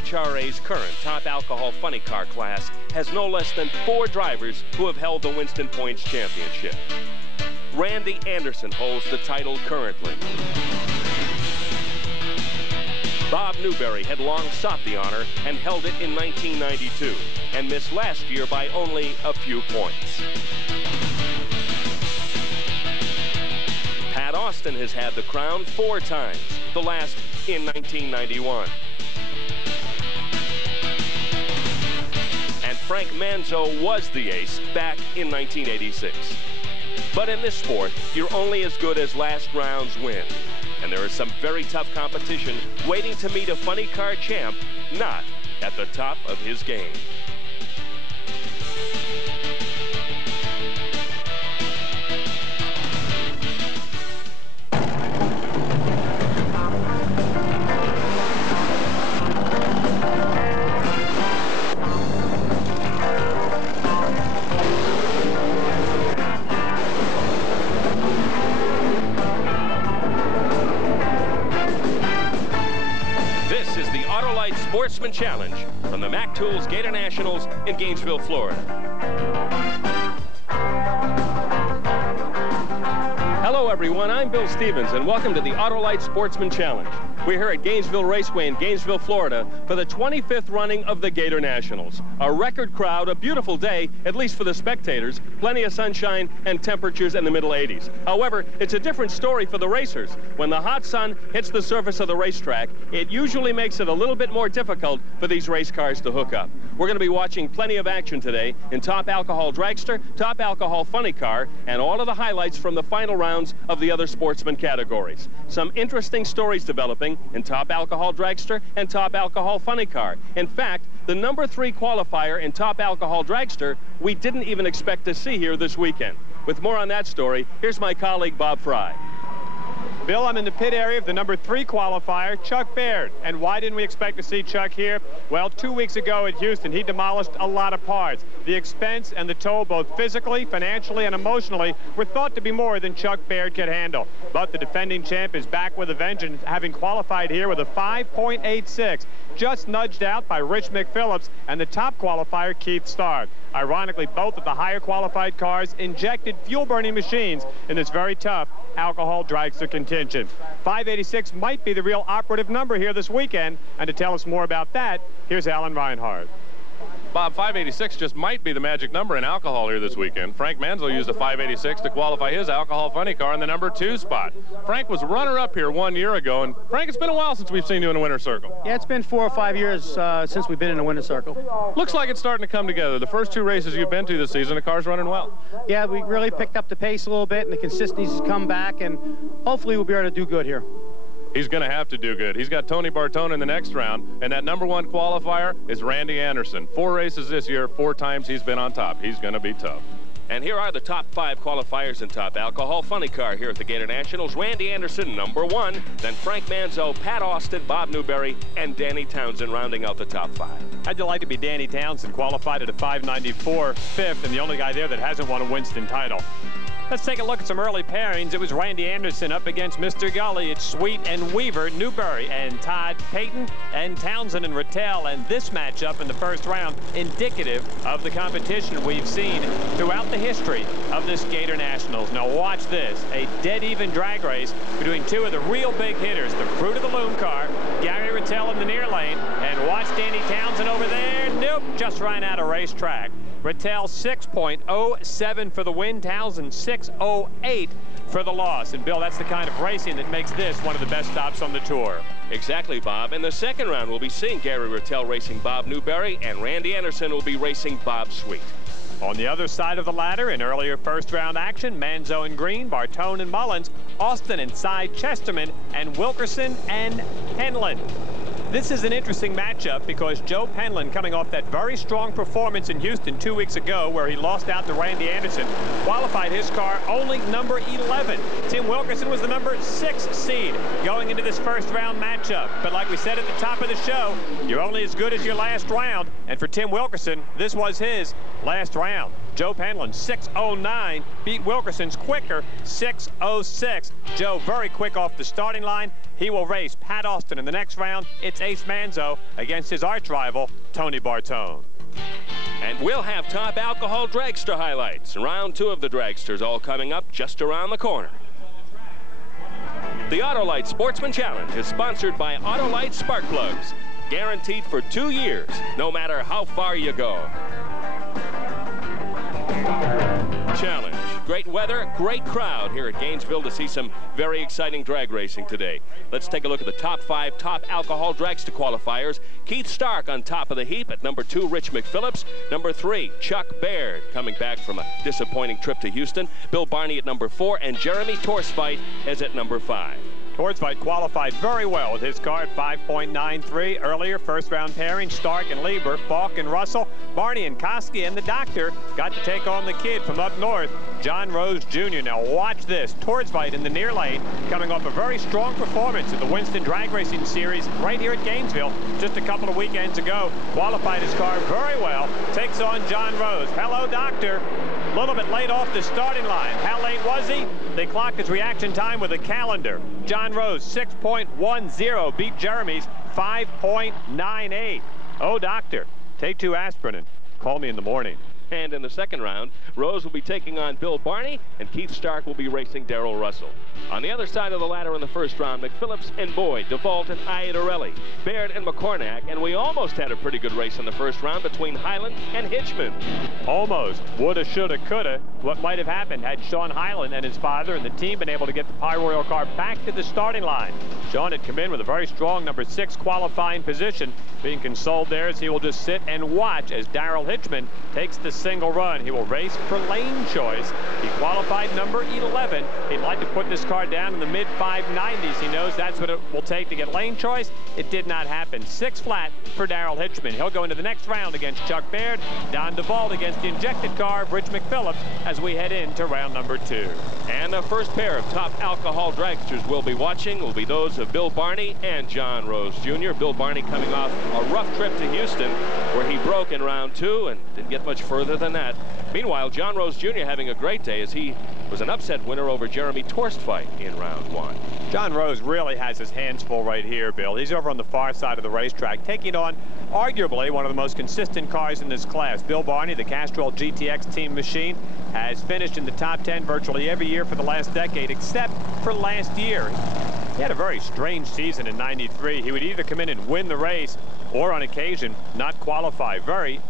NHRA's current top alcohol funny car class has no less than 4 drivers who have held the Winston Points Championship. Randy Anderson holds the title currently. Bob Newberry had long sought the honor and held it in 1992 and missed last year by only a few points. Pat Austin has had the crown 4 times, the last in 1991. And Frank Manzo was the ace back in 1986. But in this sport, you're only as good as last round's win. And there is some very tough competition waiting to meet a funny car champ not at the top of his game. Sportsman Challenge from the Mac Tools Gator Nationals in Gainesville, Florida. Hello, everyone. I'm Bill Stevens, and welcome to the Autolite Sportsman Challenge. We're here at Gainesville Raceway in Gainesville, Florida, for the 25th running of the Gator Nationals. A record crowd, a beautiful day, at least for the spectators, plenty of sunshine and temperatures in the middle 80s. However, it's a different story for the racers. When the hot sun hits the surface of the racetrack, it usually makes it a little bit more difficult for these race cars to hook up. We're going to be watching plenty of action today in Top Alcohol Dragster, Top Alcohol Funny Car, and all of the highlights from the final rounds of the other sportsman categories. Some interesting stories developing in Top Alcohol Dragster and Top Alcohol Funny Car. In fact, the number 3 qualifier in Top Alcohol Dragster we didn't even expect to see here this weekend. With more on that story, here's my colleague Bob Fry. Bill, I'm in the pit area of the number 3 qualifier, Chuck Baird. And why didn't we expect to see Chuck here? Well, 2 weeks ago at Houston, he demolished a lot of parts. The expense and the toll, both physically, financially, and emotionally, were thought to be more than Chuck Baird could handle. But the defending champ is back with a vengeance, having qualified here with a 5.86, just nudged out by Rich McPhillips and the top qualifier, Keith Stark. Ironically, both of the higher qualified cars injected fuel-burning machines in this very tough alcohol dragster contention. 586 might be the real operative number here this weekend, and to tell us more about that, here's Alan Reinhardt. Bob, 586 just might be the magic number in alcohol here this weekend. Frank Manzo used a 586 to qualify his alcohol funny car in the number 2 spot. Frank was runner-up here 1 year ago, and Frank, it's been a while since we've seen you in a winner's circle. Yeah, it's been 4 or 5 years since we've been in a winner's circle. Looks like it's starting to come together. The first 2 races you've been to this season, the car's running well. Yeah, we really picked up the pace a little bit, and the consistency's come back, and hopefully we'll be able to do good here. He's going to have to do good. He's got Tony Bartone in the next round, and that number 1 qualifier is Randy Anderson. 4 races this year, 4 times he's been on top. He's going to be tough. And here are the top 5 qualifiers in Top Alcohol Funny Car here at the Gator Nationals. Randy Anderson, number 1, then Frank Manzo, Pat Austin, Bob Newberry, and Danny Townsend rounding out the top 5. How'd you like to be Danny Townsend, qualified at a 594, 5th, and the only guy there that hasn't won a Winston title? Let's take a look at some early pairings. It was Randy Anderson up against Mr. Gully. It's Sweet and Weaver, Newberry and Todd Payton, and Townsend and Rattel. And this matchup in the first round, indicative of the competition we've seen throughout the history of this Gator Nationals. Now watch this, a dead-even drag race between 2 of the real big hitters, the fruit of the loom car, Gary Rattel in the near lane, and watch Danny Townsend over there. Nope, just ran out of racetrack. Rattel 6.07 for the win, Townsend 6.08 for the loss. And Bill, that's the kind of racing that makes this one of the best stops on the tour. Exactly, Bob. In the second round, we'll be seeing Gary Rattel racing Bob Newberry, and Randy Anderson will be racing Bob Sweet. On the other side of the ladder, in earlier first-round action, Manzo and Green, Bartone and Mullins, Austin and Cy Chesterman, and Wilkerson and Henlon. This is an interesting matchup because Joe Penland, coming off that very strong performance in Houston 2 weeks ago where he lost out to Randy Anderson, qualified his car only number 11. Tim Wilkerson was the number 6 seed going into this first round matchup. But like we said at the top of the show, you're only as good as your last round. And for Tim Wilkerson, this was his last round. Joe Penland, 6:09, beat Wilkerson's quicker, 6:06. Joe very quick off the starting line. He will race Pat Austin in the next round. It's Ace Manzo against his arch rival, Tony Bartone. And we'll have top alcohol dragster highlights. Round 2 of the dragsters all coming up just around the corner. The Autolite Sportsman Challenge is sponsored by Autolite Spark Plugs. Guaranteed for 2 years, no matter how far you go. Challenge. Great weather, great crowd here at Gainesville to see some very exciting drag racing today. Let's take a look at the top 5 top alcohol dragster qualifiers. Keith Stark on top of the heap at number 2, Rich McPhillips. Number 3, Chuck Baird, coming back from a disappointing trip to Houston. Bill Barney at number 4, and Jeremy Torsveit is at number 5. Torsveit qualified very well with his car at 5.93. Earlier, first-round pairing, Stark and Lieber, Falk and Russell, Barney and Koski, and the Doctor got to take on the kid from up north, John Rose Jr. Now watch this. Torsveit in the near lane, coming off a very strong performance at the Winston Drag Racing Series right here at Gainesville just a couple of weekends ago. Qualified his car very well. Takes on John Rose. Hello, Doctor. A little bit late off the starting line. How late was he? They clocked his reaction time with a calendar. John Rose, 6.10, beat Jeremy's 5.98. Oh, Doctor, take 2 aspirin and call me in the morning. And in the second round, Rose will be taking on Bill Barney, and Keith Stark will be racing Darrell Russell. On the other side of the ladder in the first round, McPhillips and Boyd, DeVault and Iadorelli, Baird and McCornack, and we almost had a pretty good race in the first round between Highland and Hitchman. Almost. Woulda, shoulda, coulda. What might have happened had Sean Highland and his father and the team been able to get the Pie Royal car back to the starting line. Sean had come in with a very strong number 6 qualifying position, being consoled there as he will just sit and watch as Darrell Hitchman takes the single run. He will race for lane choice. He qualified number 11. He'd like to put this car down in the mid-590s. He knows that's what it will take to get lane choice. It did not happen. 6 flat for Darrell Hitchman. He'll go into the next round against Chuck Baird. Don DeVault against the injected car of Rich McPhillips as we head into round number 2. And the first pair of top alcohol dragsters we'll be watching will be those of Bill Barney and John Rose Jr. Bill Barney coming off a rough trip to Houston where he broke in round 2 and didn't get much further than that. Meanwhile, John Rose Jr. having a great day as he was an upset winner over Jeremy Torsveit in round 1. John Rose really has his hands full right here, Bill. He's over on the far side of the racetrack, taking on arguably one of the most consistent cars in this class. Bill Barney, the Castrol GTX team machine, has finished in the top 10 virtually every year for the last decade, except for last year. He had a very strange season in '93. He would either come in and win the race or on occasion not qualify. Very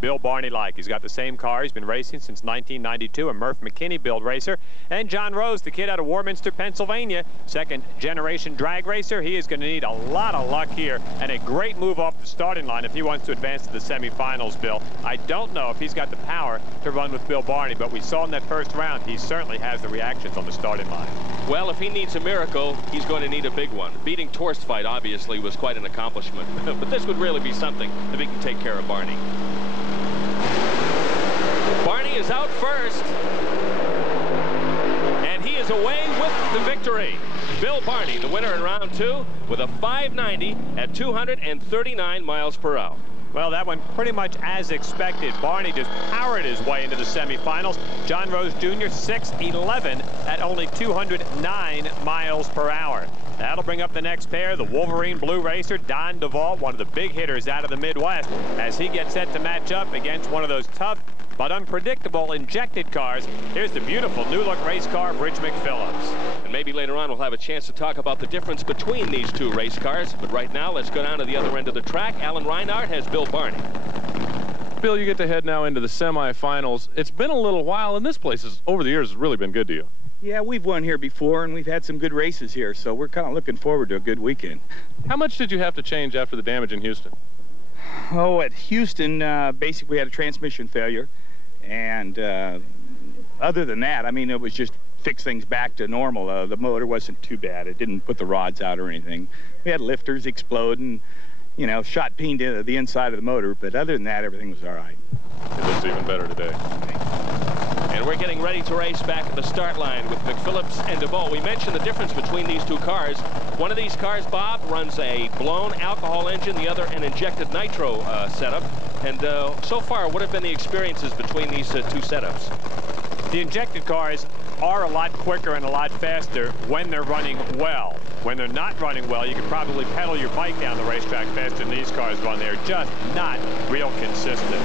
Bill Barney-like. He's got the same car. He's been racing since 1992, a Murph McKinney build racer. And John Rose, the kid out of Warminster, Pennsylvania, second-generation drag racer. He is going to need a lot of luck here and a great move off the starting line if he wants to advance to the semifinals, Bill. I don't know if he's got the power to run with Bill Barney, but we saw in that first round he certainly has the reactions on the starting line. Well, if he needs a miracle, he's going to need a big one. Beating Torsveit obviously was quite an accomplishment, but this would really be something if he can take care of Barney. Barney is out first, and he is away with the victory. Bill Barney, the winner in round 2, with a 590 at 239 miles per hour. Well, that one pretty much as expected. Barney just powered his way into the semifinals. John Rose Jr. 6'11" at only 209 miles per hour. That'll bring up the next pair, the Wolverine Blue Racer, Don DeVault, one of the big hitters out of the Midwest, as he gets set to match up against one of those tough but unpredictable injected cars. Here's the beautiful new-look race car of Rich McPhillips. And maybe later on we'll have a chance to talk about the difference between these 2 race cars. But right now, let's go down to the other end of the track. Alan Reinhardt has Bill Barney. Bill, you get to head now into the semifinals. It's been a little while, and this place has, over the years, has really been good to you. Yeah, we've won here before, and we've had some good races here, so we're kind of looking forward to a good weekend. How much did you have to change after the damage in Houston? Oh, at Houston, basically we had a transmission failure, and other than that, I mean, it was just fix things back to normal. The motor wasn't too bad. It didn't put the rods out or anything. We had lifters explode and, you know, shot peened into the inside of the motor, but other than that, everything was all right. It looks even better today. And we're getting ready to race back at the start line with McPhillips and DeVault. We mentioned the difference between these 2 cars. One of these cars, Bob, runs a blown alcohol engine, the other an injected nitro setup. And so far, what have been the experiences between these two setups? The injected cars are a lot quicker and a lot faster when they're running well. When they're not running well, you can probably pedal your bike down the racetrack faster than these cars run. They're just not real consistent.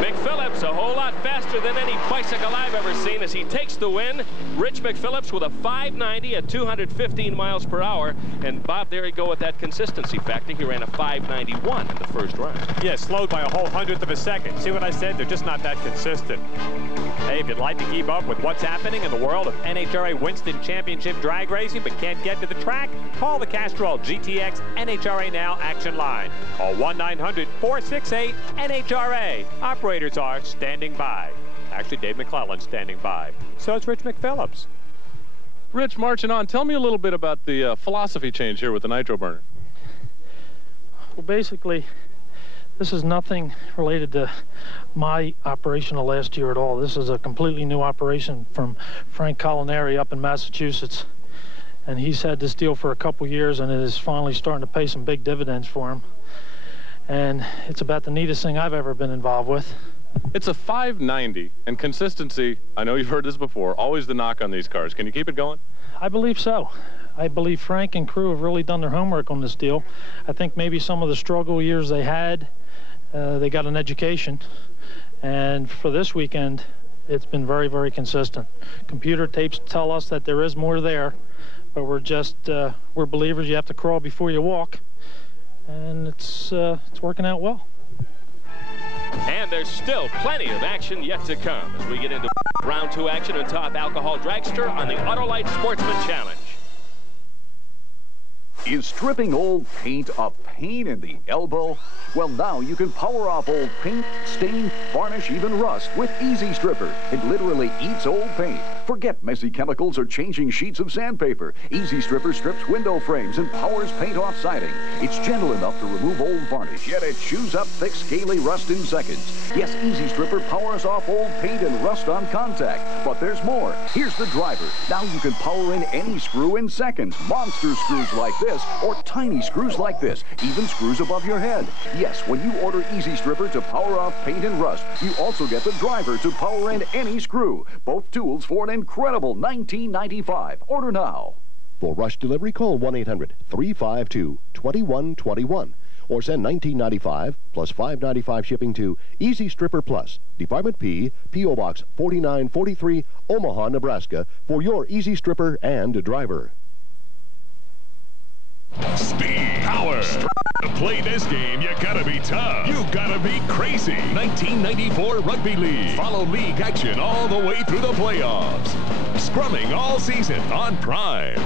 McPhillips, a whole lot faster than any bicycle I've ever seen as he takes the win. Rich McPhillips with a 590 at 215 miles per hour. And Bob, there you go with that consistency factor. He ran a 591 in the first round. Yeah, slowed by a whole 100th of a second. See what I said? They're just not that consistent. Hey, if you'd like to keep up with what's happening in the world of NHRA Winston Championship drag racing but can't get to the track, call the Castrol GTX NHRA Now action line. Call 1-900-468-NHRA. Operators are standing by. Actually, Dave McClellan's standing by. So is Rich McPhillips. Rich, marching on, tell me a little bit about the philosophy change here with the nitro burner. Well, basically, this is nothing related to my operation of last year at all. This is a completely new operation from Frank Collinari up in Massachusetts. And he's had this deal for a couple years, and it is finally starting to pay some big dividends for him. And it's about the neatest thing I've ever been involved with. It's a 590, and consistency, I know you've heard this before, always the knock on these cars. Can you keep it going? I believe so. I believe Frank and crew have really done their homework on this deal. I think maybe some of the struggle years they had, they got an education. And for this weekend, it's been very, very consistent. Computer tapes tell us that there is more there, but we're believers. You have to crawl before you walk. And it's working out well. And there's still plenty of action yet to come as we get into round 2 action on Top Alcohol Dragster on the Autolite Sportsman Challenge. Is stripping old paint a pain in the elbow? Well, now you can power off old paint, stain, varnish, even rust with Easy Stripper. It literally eats old paint. Forget messy chemicals or changing sheets of sandpaper. Easy Stripper strips window frames and powers paint off siding. It's gentle enough to remove old varnish, yet it chews up thick, scaly rust in seconds. Yes, Easy Stripper powers off old paint and rust on contact. But there's more. Here's the driver. Now you can power in any screw in seconds. Monster screws like this, or tiny screws like this, even screws above your head. Yes, when you order Easy Stripper to power off paint and rust, you also get the driver to power in any screw. Both tools for an incredible $19.95. Order now. For rush delivery, call 1-800-352-2121 or send $19.95 plus $5.95 shipping to Easy Stripper Plus, Department P, P.O. Box 4943, Omaha, Nebraska, for your Easy Stripper and driver. Speed, power. To play this game, you gotta be tough. You gotta be crazy. 1994 Rugby League. Follow league action all the way through the playoffs. Scrumming all season on Prime.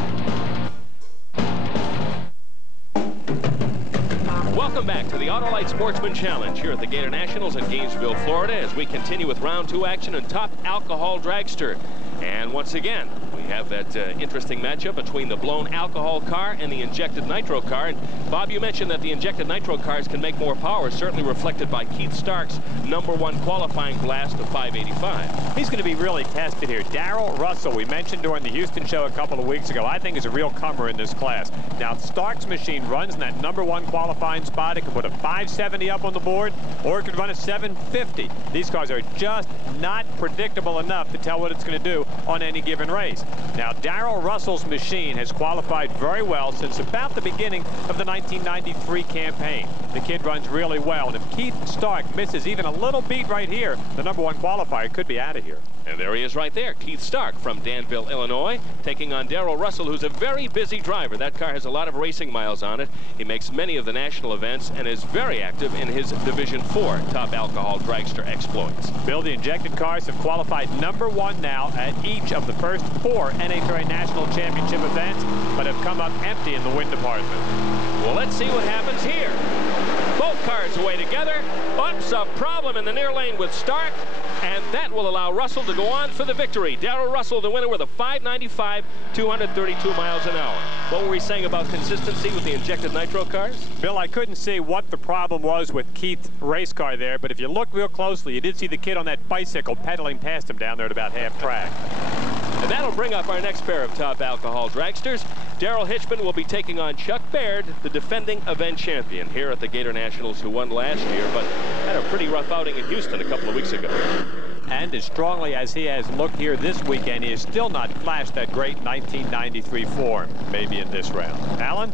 Welcome back to the Autolite Sportsman Challenge here at the Gator Nationals in Gainesville, Florida, as we continue with round 2 action on Top Alcohol Dragster. And once again, we have that interesting matchup between the blown alcohol car and the injected nitro car. And Bob, you mentioned that the injected nitro cars can make more power, certainly reflected by Keith Stark's #1 qualifying blast of 585. He's going to be really tested here. Darrell Russell, we mentioned during the Houston show a couple of weeks ago, I think is a real comer in this class. Now, Stark's machine runs in that #1 qualifying spot. It can put a 570 up on the board, or it could run a 750. These cars are just not predictable enough to tell what it's going to do on any given race. Now, Darrell Russell's machine has qualified very well since about the beginning of the 1993 campaign. The kid runs really well, and if Keith Stark misses even a little beat right here, the #1 qualifier could be out of here. And there he is right there, Keith Stark from Danville, Illinois, taking on Darrell Russell, who's a very busy driver. That car has a lot of racing miles on it. He makes many of the national events and is very active in his Division 4 Top Alcohol Dragster exploits. Bill, the injected cars have qualified #1 now at each of the first 4 NHRA National Championship events, but have come up empty in the wind department. Well, let's see what happens here. Both cars away together. Oops, a problem in the near lane with Stark, and that will allow Russell to go on for the victory. Darrell Russell, the winner, with a 595, 232 miles an hour. What were we saying about consistency with the injected nitro cars? Bill, I couldn't see what the problem was with Keith's race car there, but if you look real closely, you did see the kid on that bicycle pedaling past him down there at about half track. And that'll bring up our next pair of Top Alcohol Dragsters. Darrell Hitchman will be taking on Chuck Baird, the defending event champion here at the Gator Nationals, who won last year, but had a pretty rough outing in Houston a couple of weeks ago. And as strongly as he has looked here this weekend, he has still not flashed that great 1993 form, maybe in this round. Alan?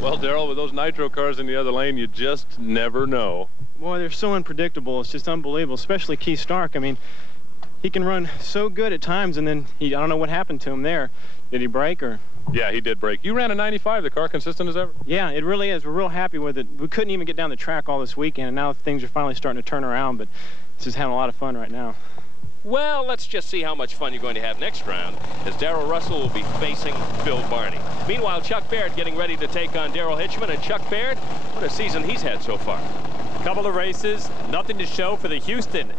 Well, Darrell, with those nitro cars in the other lane, you just never know. Boy, they're so unpredictable. It's just unbelievable, especially Keith Stark. I mean, he can run so good at times, and then I don't know what happened to him there. Did he break or? Yeah, he did break. You ran a 95, the car consistent as ever? Yeah, it really is. We're real happy with it. We couldn't even get down the track all this weekend, and now things are finally starting to turn around, but it's just having a lot of fun right now. Well, let's just see how much fun you're going to have next round, as Darrell Russell will be facing Bill Barney. Meanwhile, Chuck Baird getting ready to take on Darrell Hitchman, and Chuck Baird, what a season he's had so far. Couple of races, nothing to show for the Houston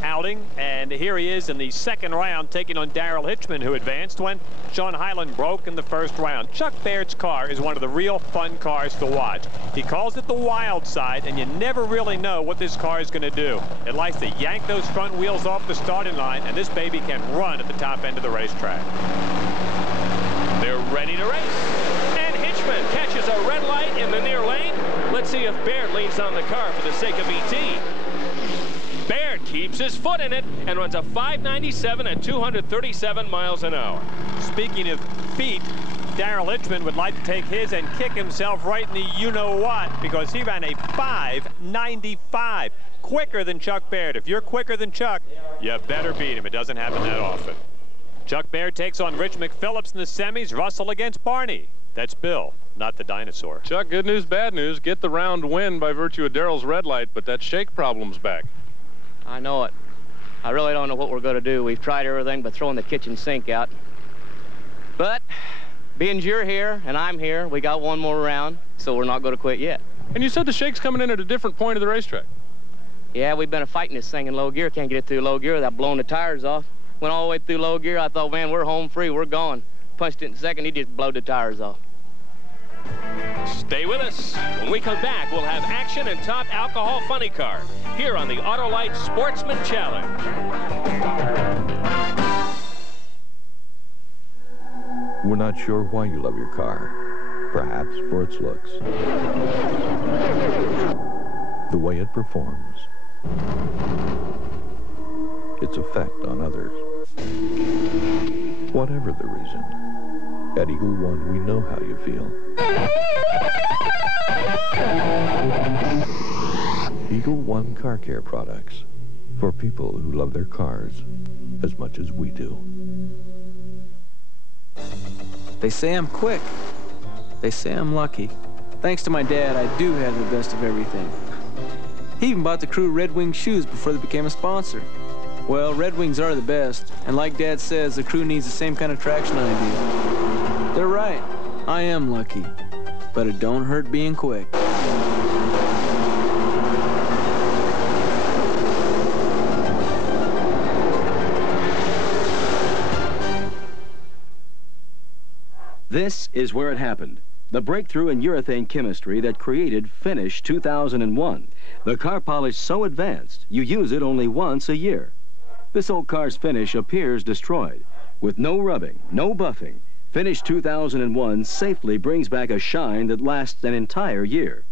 outing, and here he is in the second round taking on Darrell Hitchman, who advanced when Sean Hyland broke in the first round. Chuck Baird's car is one of the real fun cars to watch. He calls it the wild side, and you never really know what this car is going to do. It likes to yank those front wheels off the starting line, and this baby can run at the top end of the racetrack. They're ready to race, and Hitchman catches a red light in the near lane. Let's see if Baird leans on the car for the sake of ET. Baird keeps his foot in it and runs a 597 at 237 miles an hour. Speaking of feet, Darrell Hitchman would like to take his and kick himself right in the you-know-what, because he ran a 595, quicker than Chuck Baird. If you're quicker than Chuck, you better beat him. It doesn't happen that often. Chuck Baird takes on Rich McPhillips in the semis. Russell against Barney. That's Bill, not the dinosaur. Chuck, good news, bad news. Get the round win by virtue of Darrell's red light, but that shake problem's back. I know it. I really don't know what we're going to do. We've tried everything but throwing the kitchen sink out. But being you're here and I'm here, we got one more round, so we're not going to quit yet. And you said the shake's coming in at a different point of the racetrack. Yeah, we've been fighting this thing in low gear. Can't get it through low gear without blowing the tires off. Went all the way through low gear. I thought, man, we're home free. We're gone. Punched it in second. He just blowed the tires off. Stay with us. When we come back, we'll have action and top alcohol funny car here on the Autolite Sportsman Challenge. We're not sure why you love your car. Perhaps for its looks, the way it performs, its effect on others. Whatever the reason, at Eagle One, we know how you feel. Eagle One Car Care products for people who love their cars as much as we do. They say I'm quick. They say I'm lucky. Thanks to my dad, I do have the best of everything. He even bought the crew Red Wing shoes before they became a sponsor. Well, Red Wings are the best, and like Dad says, the crew needs the same kind of traction I do. They're right. I am lucky, but it don't hurt being quick. This is where it happened. The breakthrough in urethane chemistry that created Finish 2001. The car polish so advanced, you use it only once a year. This old car's finish appears destroyed. With no rubbing, no buffing, Finish 2001 safely brings back a shine that lasts an entire year.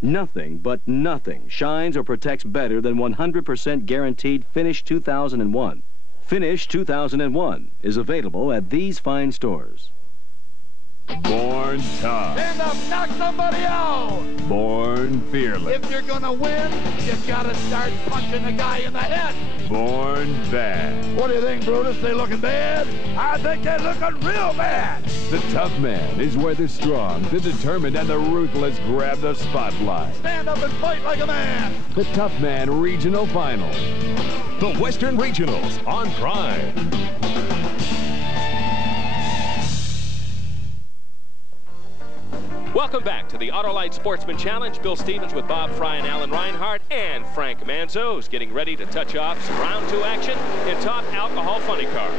Nothing but nothing shines or protects better than 100% guaranteed Finish 2001. Finish 2001 is available at these fine stores. Born tough. Stand up, knock somebody out. Born fearless. If you're gonna win, you gotta start punching the guy in the head. Born bad. What do you think, Brutus? They looking bad? I think they're looking real bad. The tough man is where the strong, the determined, and the ruthless grab the spotlight. Stand up and fight like a man. The Tough Man Regional Finals. The Western Regionals on Prime. Welcome back to the Autolite Sportsman Challenge. Bill Stevens with Bob Fry and Alan Reinhart, and Frank Manzo is getting ready to touch off some round 2 action in top alcohol funny car.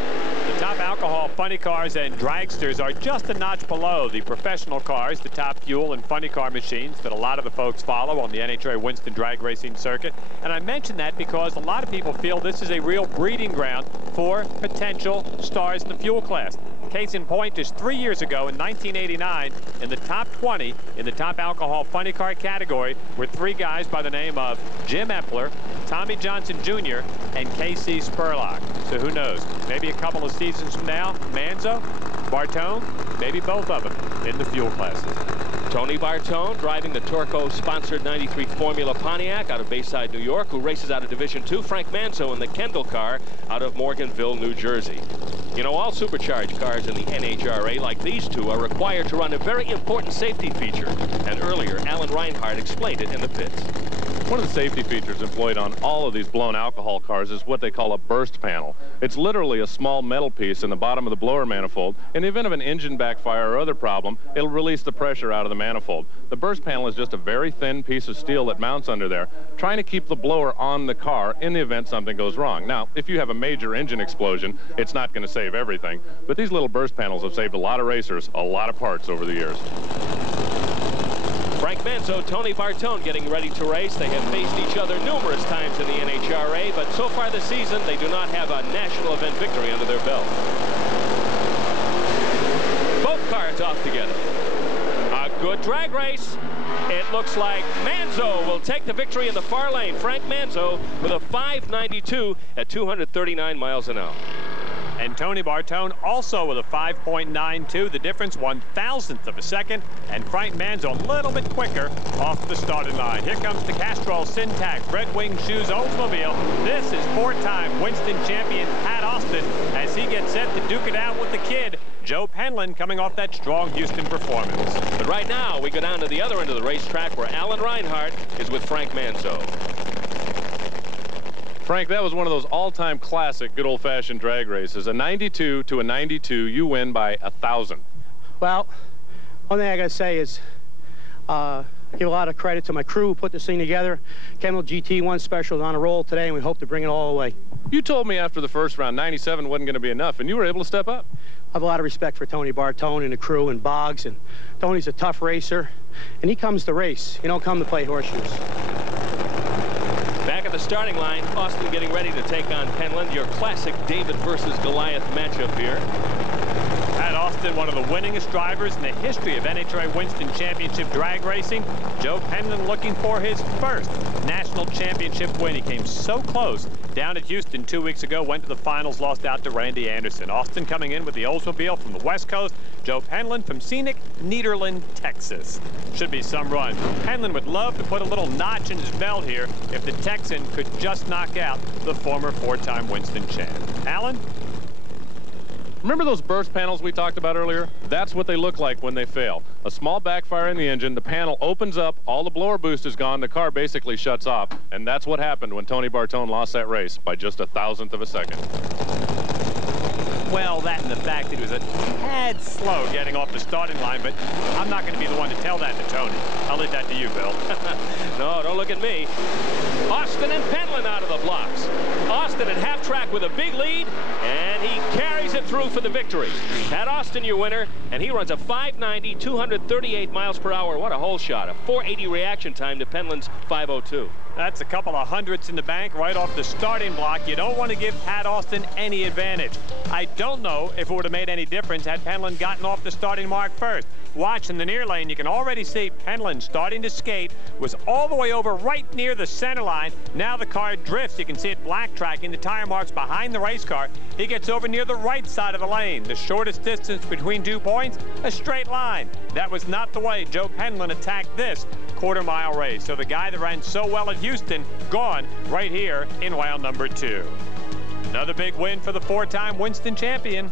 The top alcohol funny cars and dragsters are just a notch below the professional cars, the top fuel and funny car machines that a lot of the folks follow on the NHRA Winston drag racing circuit. And I mention that because a lot of people feel this is a real breeding ground for potential stars in the fuel class. Case in point, just 3 years ago in 1989, in the top 20 in the top alcohol funny car category were 3 guys by the name of Jim Epler, Tommy Johnson Jr., and K.C. Spurlock. So who knows? Maybe a couple of seasons from now, Manzo, Bartone, maybe both of them in the fuel classes. Tony Bartone driving the Torco-sponsored 93 Formula Pontiac out of Bayside, New York, who races out of Division II. Frank Manzo in the Kendall car out of Morganville, New Jersey. You know, all supercharged cars in the NHRA, like these two, are required to run a very important safety feature. And earlier, Alan Reinhardt explained it in the pits. One of the safety features employed on all of these blown alcohol cars is what they call a burst panel. It's literally a small metal piece in the bottom of the blower manifold. In the event of an engine backfire or other problem, it'll release the pressure out of the manifold. The burst panel is just a very thin piece of steel that mounts under there, trying to keep the blower on the car in the event something goes wrong. Now, if you have a major engine explosion, it's not going to save everything, but these little burst panels have saved a lot of racers a lot of parts over the years. Frank Manzo, Tony Bartone getting ready to race. They have faced each other numerous times in the NHRA, but so far this season, they do not have a national event victory under their belt. Both cars off together. A good drag race. It looks like Manzo will take the victory in the far lane. Frank Manzo with a 592 at 239 miles an hour. And Tony Bartone also with a 5.92, the difference 1/1000th of a second, and Frank Manzo a little bit quicker off the starting line. Here comes the Castrol Syntax Red Wing Shoes Oldsmobile. This is 4-time Winston champion Pat Austin as he gets set to duke it out with the kid, Joe Penland, coming off that strong Houston performance. But right now, we go down to the other end of the racetrack where Alan Reinhardt is with Frank Manzo. Frank, that was one of those all-time classic good old-fashioned drag races. A 92 to a 92, you win by 1,000. Well, one thing I got to say is give a lot of credit to my crew who put this thing together. Kendall GT1 Special is on a roll today, and we hope to bring it all the way. You told me after the first round 97 wasn't going to be enough, and you were able to step up. I have a lot of respect for Tony Bartone and the crew and Boggs, and Tony's a tough racer, and he comes to race. He don't come to play horseshoes. Back at the starting line, Austin getting ready to take on Penland, your classic David versus Goliath matchup here. Pat Austin, one of the winningest drivers in the history of NHRA Winston Championship drag racing. Joe Penland looking for his first national championship win. He came so close down at Houston 2 weeks ago, went to the finals, lost out to Randy Anderson. Austin coming in with the Oldsmobile from the West Coast. Joe Penland from scenic Nederland, Texas. Should be some run. Penland would love to put a little notch in his belt here if the Texan could just knock out the former 4-time Winston champ. Alan? Remember those burst panels we talked about earlier? That's what they look like when they fail. A small backfire in the engine, the panel opens up, all the blower boost is gone, the car basically shuts off, and that's what happened when Tony Bartone lost that race by just 1,000th of a second. Well, that and the fact that he was a tad slow getting off the starting line, but I'm not going to be the one to tell that to Tony. I'll leave that to you, Bill. No, don't look at me. Austin and Penland out of the blocks. Austin at half track with a big lead, and he carries it through for the victory. Pat Austin, your winner, and he runs a 590, 238 miles per hour. What a hole shot. A 480 reaction time to Penland's 502. That's a couple of hundredths in the bank right off the starting block. You don't want to give Pat Austin any advantage. I don't know if it would have made any difference had Penland gotten off the starting mark first. Watch in the near lane, you can already see Penland starting to skate, was all the way over right near the center line. Now the car drifts. You can see it black tracking the tire marks behind the race car. He gets over near the right side of the lane. The shortest distance between 2 points, a straight line. That was not the way Joe Penland attacked this quarter-mile race. So the guy that ran so well at Houston, gone right here in round number 2. Another big win for the 4-time Winston champion.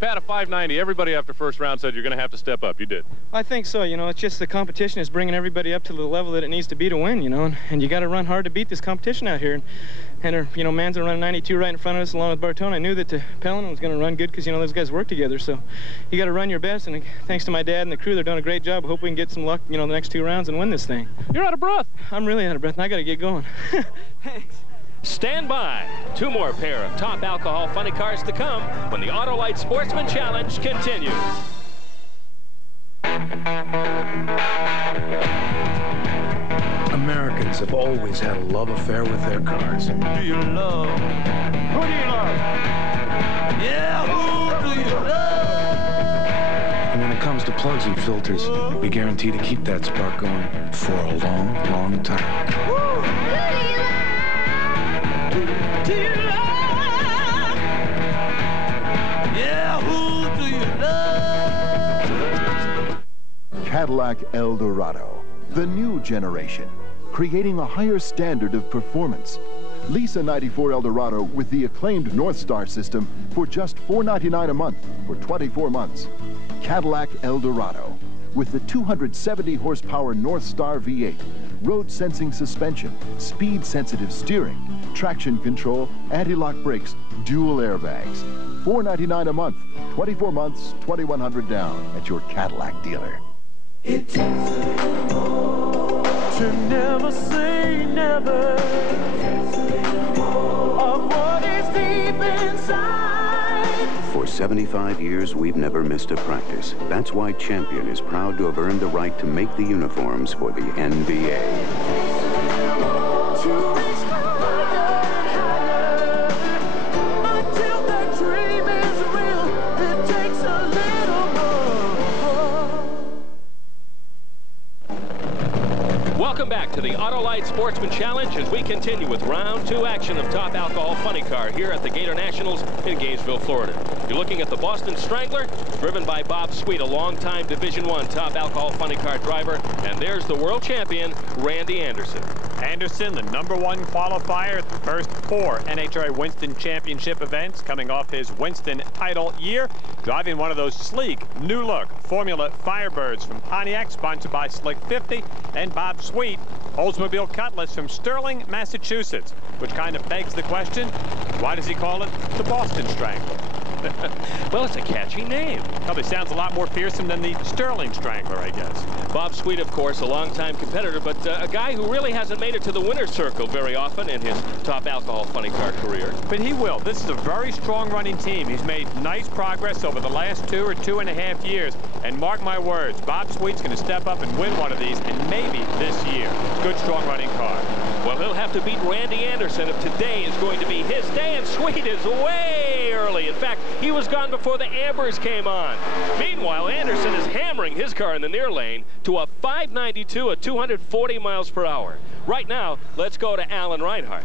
Pat, a 590. Everybody after first round said you're going to have to step up. You did. I think so. You know, it's just the competition is bringing everybody up to the level that it needs to be to win, you know, and you got to run hard to beat this competition out here. And you know, Manzo running 92 right in front of us along with Bartone. I knew that Penland was going to run good because, you know, those guys work together. So you got to run your best, and thanks to my dad and the crew, they're doing a great job. I hope we can get some luck, you know, the next 2 rounds and win this thing. You're out of breath. I'm really out of breath, and I got to get going. Thanks. Stand by. 2 more pair of top alcohol funny cars to come when the Autolite Sportsman Challenge continues. Americans have always had a love affair with their cars. Who do you love? Who do you love? Yeah, who do you love? plugs and filters, we guarantee to keep that spark going for a long, long time. Yeah, who do you love? Cadillac Eldorado, the new generation, creating a higher standard of performance. Lease a 94 Eldorado with the acclaimed North Star system for just $499 a month for 24 months. Cadillac Eldorado with the 270 horsepower North Star V8, road sensing suspension, speed sensitive steering, traction control, anti-lock brakes, dual airbags. $499 a month, 24 months, $2,100 down at your Cadillac dealer. It takes a little more to never say never. Of what is deep inside. For 75 years, we've never missed a practice. That's why Champion is proud to have earned the right to make the uniforms for the NBA. Welcome back to the Autolite Sportsman Challenge as we continue with round 2 action of Top Alcohol Funny Car here at the Gator Nationals in Gainesville, Florida. You're looking at the Boston Strangler, driven by Bob Sweet, a longtime Division I Top Alcohol Funny Car driver. And there's the world champion, Randy Anderson. Anderson, the #1 qualifier at the first 4 NHRA Winston Championship events, coming off his Winston title year, driving one of those sleek, new-look Formula Firebirds from Pontiac, sponsored by Slick 50, and Bob Sweet, Oldsmobile Cutlass from Sterling, Massachusetts, which kind of begs the question, why does he call it the Boston Strangler? Well, it's a catchy name. Probably sounds a lot more fearsome than the Sterling Strangler, I guess. Bob Sweet, of course, a longtime competitor, but a guy who really hasn't made it to the winner's circle very often in his Top Alcohol Funny Car career. But he will. This is a very strong running team. He's made nice progress over the last 2 or 2.5 years. And mark my words, Bob Sweet's going to step up and win one of these, and maybe this year. Good, strong running car. Well, he'll have to beat Randy Anderson if today is going to be his day, and Sweet is way early. In fact, he was gone before the ambers came on. Meanwhile, Anderson is hammering his car in the near lane to a 592 at 240 miles per hour. Right now, let's go to Alan Reinhart.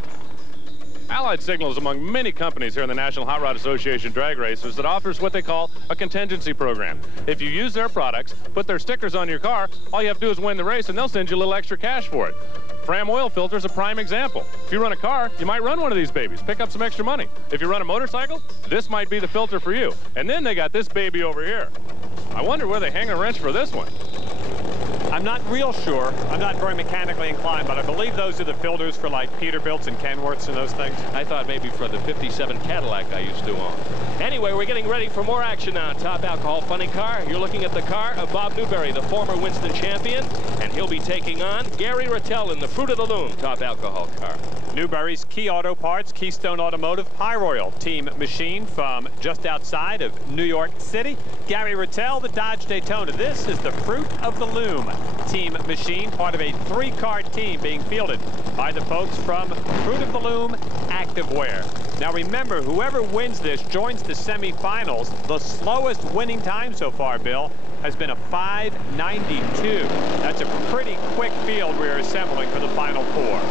Allied Signal is among many companies here in the National Hot Rod Association drag races that offers what they call a contingency program. If you use their products, put their stickers on your car, all you have to do is win the race and they'll send you a little extra cash for it. Fram oil filter is a prime example. If you run a car, you might run one of these babies, pick up some extra money. If you run a motorcycle, this might be the filter for you. And then they got this baby over here. I wonder where they hang a wrench for this one. I'm not real sure. I'm not very mechanically inclined, but I believe those are the filters for like Peterbilts and Kenworths and those things. I thought maybe for the 57 Cadillac I used to own. Anyway, we're getting ready for more action now. Top Alcohol Funny Car. You're looking at the car of Bob Newberry, the former Winston champion, and he'll be taking on Gary Rattel in the Fruit of the Loom Top Alcohol car. Newberry's Key Auto Parts, Keystone Automotive, Pyroil team machine from just outside of New York City. Gary Rattel, the Dodge Daytona. This is the Fruit of the Loom team machine, part of a 3-car team being fielded by the folks from Fruit of the Loom Activewear. Now remember, whoever wins this joins the semifinals. The slowest winning time so far, Bill, has been a 5:92. That's a pretty quick field we're assembling for the final 4.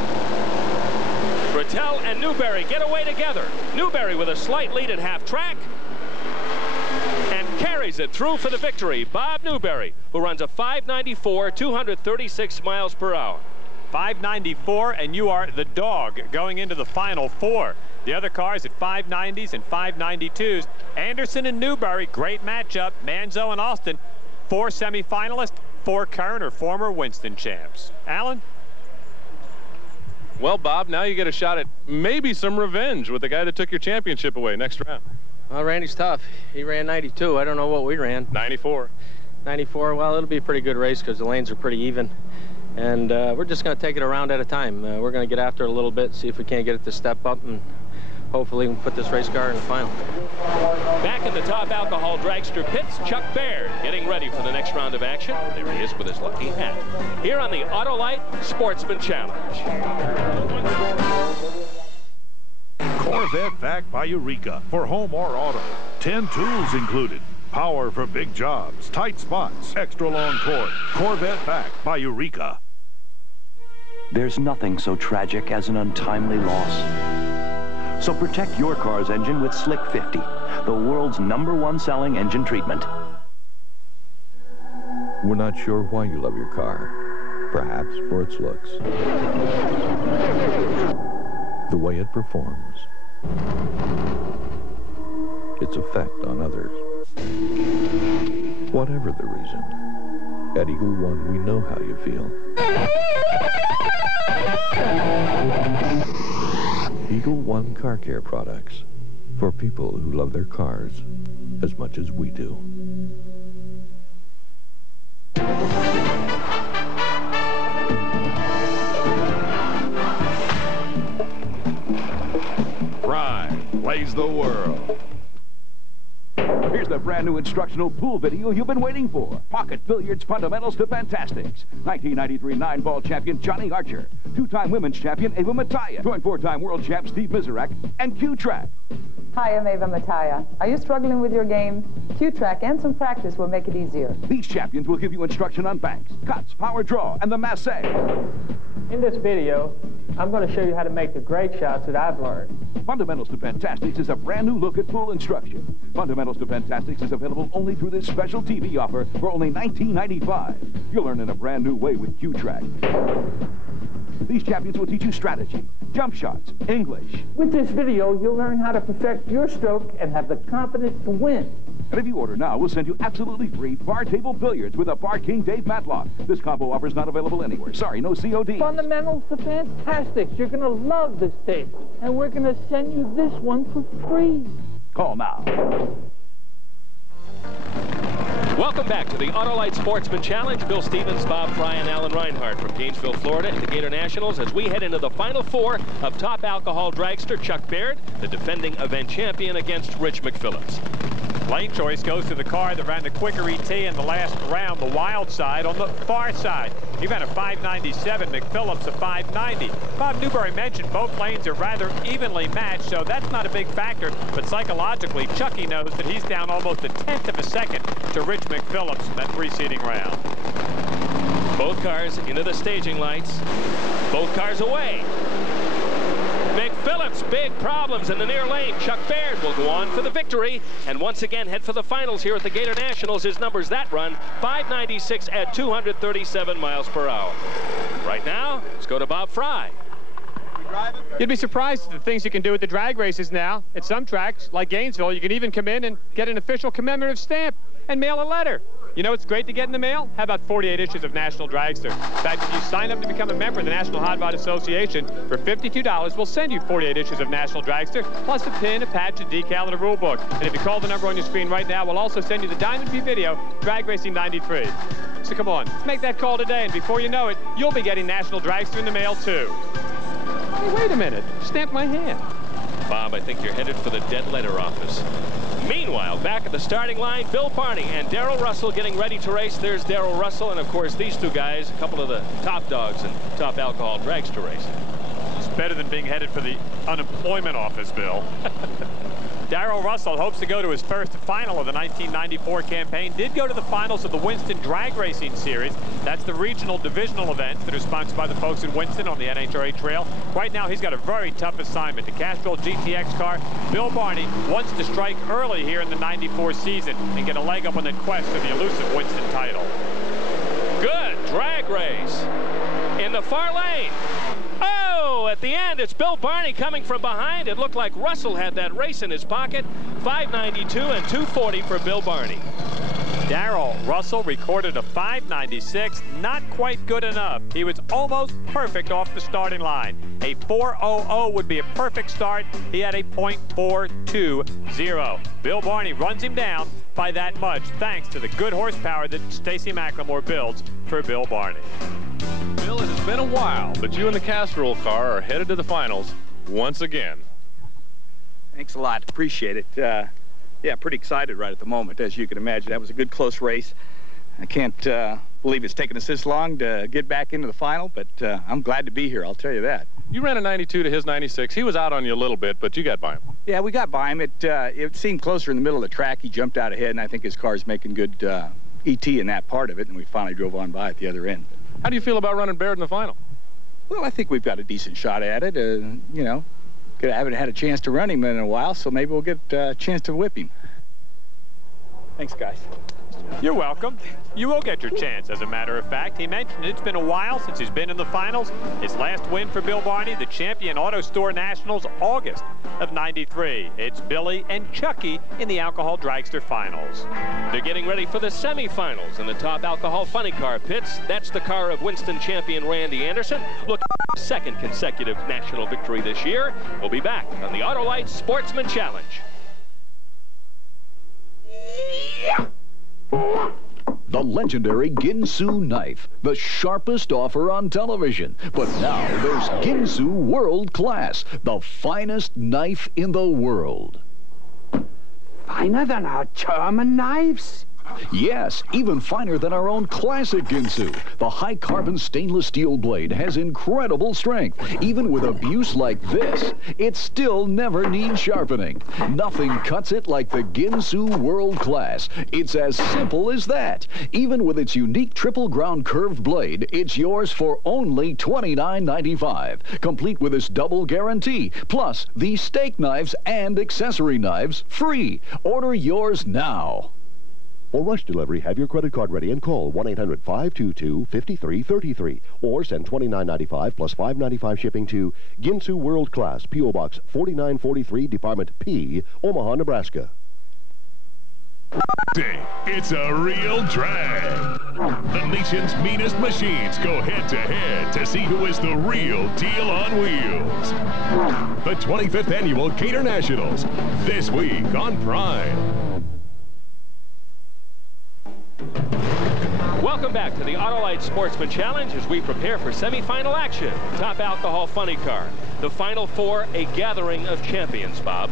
Rattel and Newberry get away together. Newberry with a slight lead at half track and carries it through for the victory. Bob Newberry, who runs a 594, 236 miles per hour. 594, and you are the dog going into the final 4. The other cars at 590s and 592s. Anderson and Newberry, great matchup. Manzo and Austin, 4 semifinalists, 4 current or former Winston champs. Alan? Well, Bob, now you get a shot at maybe some revenge with the guy that took your championship away next round. Well, Randy's tough. He ran 92. I don't know what we ran. 94. 94. Well, it'll be a pretty good race because the lanes are pretty even. And we're just going to take it a round at a time. We're going to get after it a little bit, see if we can't get it to step up, and hopefully we can put this race car in the final. Back in the Top Alcohol Dragster pits, Chuck Baird getting ready for the next round of action. There he is with his lucky hat. Here on the Autolite Sportsman Challenge. Corvette vac by Eureka for home or auto. 10 tools included. Power for big jobs, tight spots, extra long cord. Corvette back by Eureka. There's nothing so tragic as an untimely loss. So protect your car's engine with Slick 50, the world's #1 selling engine treatment. We're not sure why you love your car. Perhaps for its looks, the way it performs, its effect on others. Whatever the reason, at Eagle One we know how you feel. Eagle One car care products for people who love their cars as much as we do. Prime plays the world. Here's the brand new instructional pool video you've been waiting for. Pocket Billiards Fundamentals to Fantastics. 1993 9-ball champion Johnny Archer. 2-time women's champion Ava Mataya. Join 4-time world champ Steve Miserak and Q-Track. Hi, I'm Ava Mataya. Are you struggling with your game? Q-Track and some practice will make it easier. These champions will give you instruction on banks, cuts, power draw, and the masse. In this video, I'm going to show you how to make the great shots that I've learned. Fundamentals to Fantastics is a brand new look at pool instruction. Fundamentals to Fantastics is available only through this special TV offer for only $19.95. You'll learn in a brand new way with Q-Track. These champions will teach you strategy, jump shots, English. With this video, you'll learn how to perfect your stroke and have the confidence to win. And if you order now, we'll send you absolutely free bar table billiards with a Bar King Dave Matlock. This combo offer is not available anywhere. Sorry, no COD. Fundamentals to Fantastics. You're going to love this tape. And we're going to send you this one for free. Call now. Welcome back to the Autolite Sportsman Challenge. Bill Stevens, Bob Fry, and Alan Reinhardt from Gainesville, Florida at the Gator Nationals as we head into the final four of top alcohol dragster Chuck Baird, the defending event champion, against Rich McPhillips. Lane choice goes to the car that ran the quicker ET in the last round, the wild side on the far side. He ran a 597, McPhillips a 590. Bob Newberry mentioned both lanes are rather evenly matched, so that's not a big factor, but psychologically, Chucky knows that he's down almost a tenth of a second to Rich McPhillips in that preceding round. Both cars into the staging lights. Both cars away. McPhillips, big problems in the near lane. Chuck Baird will go on for the victory and once again head for the finals here at the Gator Nationals. His numbers that run, 596 at 237 miles per hour. Right now, let's go to Bob Fry. You'd be surprised at the things you can do with the drag races now. At some tracks, like Gainesville, you can even come in and get an official commemorative stamp and mail a letter. You know what's great to get in the mail? How about 48 issues of National Dragster? In fact, if you sign up to become a member of the National Hot Rod Association, for $52, we'll send you 48 issues of National Dragster, plus a pin, a patch, a decal, and a rule book. And if you call the number on your screen right now, we'll also send you the Diamond P video, Drag Racing 93. So come on, make that call today, and before you know it, you'll be getting National Dragster in the mail, too. Hey, wait a minute. Stamp my hand. Bob, I think you're headed for the dead letter office. Meanwhile, back at the starting line, Bill Barney and Darrell Russell getting ready to race. There's Darrell Russell, and of course these two guys, a couple of the top dogs in top alcohol dragster racing. It's better than being headed for the unemployment office, Bill. Darrell Russell hopes to go to his first final of the 1994 campaign. Did go to the finals of the Winston Drag Racing Series. That's the regional divisional events that are sponsored by the folks in Winston on the NHRA Trail. Right now, he's got a very tough assignment. The Castrol GTX car, Bill Barney, wants to strike early here in the 94 season and get a leg up on the quest for the elusive Winston title. Good drag race in the far lane. Oh, at the end, it's Bill Barney coming from behind. It looked like Russell had that race in his pocket. 592 and 240 for Bill Barney. Darrell Russell recorded a 596, not quite good enough. He was almost perfect off the starting line. A 400 would be a perfect start. He had a .420. Bill Barney runs him down by that much, thanks to the good horsepower that Stacy McLemore builds for Bill Barney. Bill, it has been a while, but you and the Castrol car are headed to the finals once again. Thanks a lot. Appreciate it. Yeah, pretty excited right at the moment, as you can imagine. That was a good close race. I can't believe it's taken us this long to get back into the final, but I'm glad to be here, I'll tell you that. You ran a 92 to his 96. He was out on you a little bit, but you got by him. Yeah, we got by him. It seemed closer in the middle of the track. He jumped out ahead, and I think his car's making good ET in that part of it, and we finally drove on by at the other end. How do you feel about running Baird in the final? Well, I think we've got a decent shot at it. You know, haven't had a chance to run him in a while, so maybe we'll get a chance to whip him. Thanks, guys. You're welcome. You will get your chance, as a matter of fact. He mentioned it's been a while since he's been in the finals. His last win for Bill Barney, the champion Auto Store Nationals, August of '93. It's Billy and Chucky in the Alcohol Dragster Finals. They're getting ready for the semifinals in the Top Alcohol Funny Car pits. That's the car of Winston champion Randy Anderson. Look, second consecutive national victory this year. We'll be back on the Autolite Sportsman Challenge. The legendary Ginsu knife, the sharpest offer on television. But now there's Ginsu World Class, the finest knife in the world. Finer than our German knives? Yes, even finer than our own classic Ginsu. The high-carbon stainless steel blade has incredible strength. Even with abuse like this, it still never needs sharpening. Nothing cuts it like the Ginsu World Class. It's as simple as that. Even with its unique triple ground curved blade, it's yours for only $29.95. Complete with this double guarantee. Plus, these steak knives and accessory knives free. Order yours now. For rush delivery, have your credit card ready and call 1-800-522-5333 or send $29.95 plus $5.95 shipping to Ginsu World Class, P.O. Box 4943, Department P, Omaha, Nebraska. It's a real drag. The nation's meanest machines go head-to-head to see who is the real deal on wheels. The 25th Annual GatorNationals, this week on Prime. Welcome back to the Autolite Sportsman Challenge as we prepare for semifinal action. Top Alcohol Funny Car. The Final Four, a gathering of champions, Bob.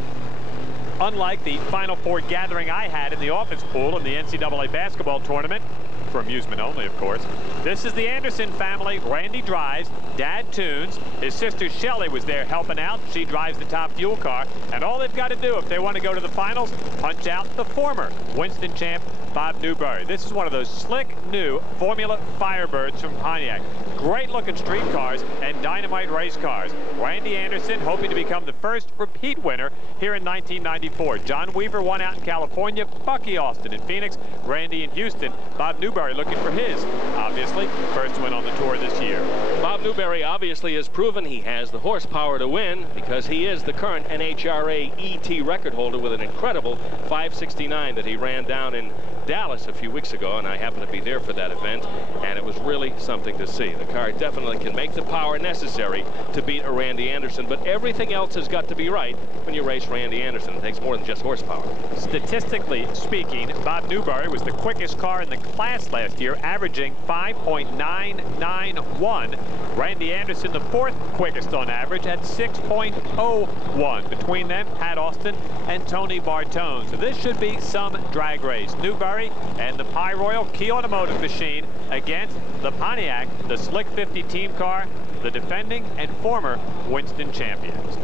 Unlike the Final Four gathering I had in the office pool in the NCAA basketball tournament, for amusement only, of course, this is the Anderson family. Randy drives, Dad tunes, his sister Shelley was there helping out. She drives the top fuel car, and all they've got to do if they want to go to the finals, punch out the former Winston champ, Bob Newberry. This is one of those slick new Formula Firebirds from Pontiac. Great looking street cars and dynamite race cars. Randy Anderson hoping to become the first repeat winner here in 1994. John Weaver won out in California, Bucky Austin in Phoenix, Randy in Houston. Bob Newberry looking for his, obviously, first win on the tour this year. Bob Newberry obviously has proven he has the horsepower to win because he is the current NHRA ET record holder with an incredible 569 that he ran down in Dallas a few weeks ago, and I happened to be there for that event, and it was really something to see. The car definitely can make the power necessary to beat a Randy Anderson, but everything else has got to be right when you race Randy Anderson. It takes more than just horsepower. Statistically speaking, Bob Newberry was the quickest car in the class last year, averaging 5.991. Randy Anderson, the fourth quickest on average, at 6.01. Between them, Pat Austin and Tony Bartone. So this should be some drag race. Newberry and the Pie Royal Key Automotive machine against the Pontiac, the Slick 50 team car, the defending and former Winston champions.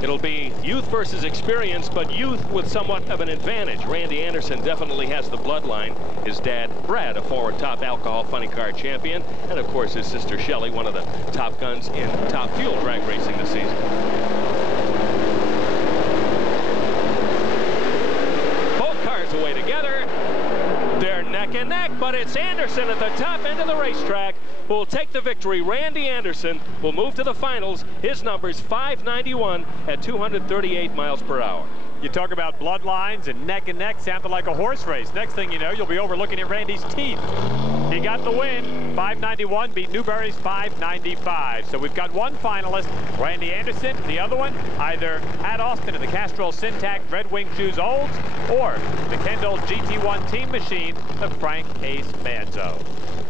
It'll be youth versus experience, but youth with somewhat of an advantage. Randy Anderson definitely has the bloodline. His dad, Brad, a former Top Alcohol Funny Car champion, and of course his sister Shelley, one of the top guns in Top Fuel drag racing this season. Both cars away together. They're neck and neck, but it's Anderson at the top end of the racetrack who will take the victory. Randy Anderson will move to the finals. His number's 591 at 238 miles per hour. You talk about bloodlines and neck, sounded like a horse race. Next thing you know, you'll be overlooking at Randy's teeth. He got the win. 591 beat Newberry's 595. So we've got one finalist, Randy Anderson. The other one, either Pat Austin in the Castrol Syntax Red Wing Shoes Olds or the Kendall GT1 team machine of Frank Ace Manzo.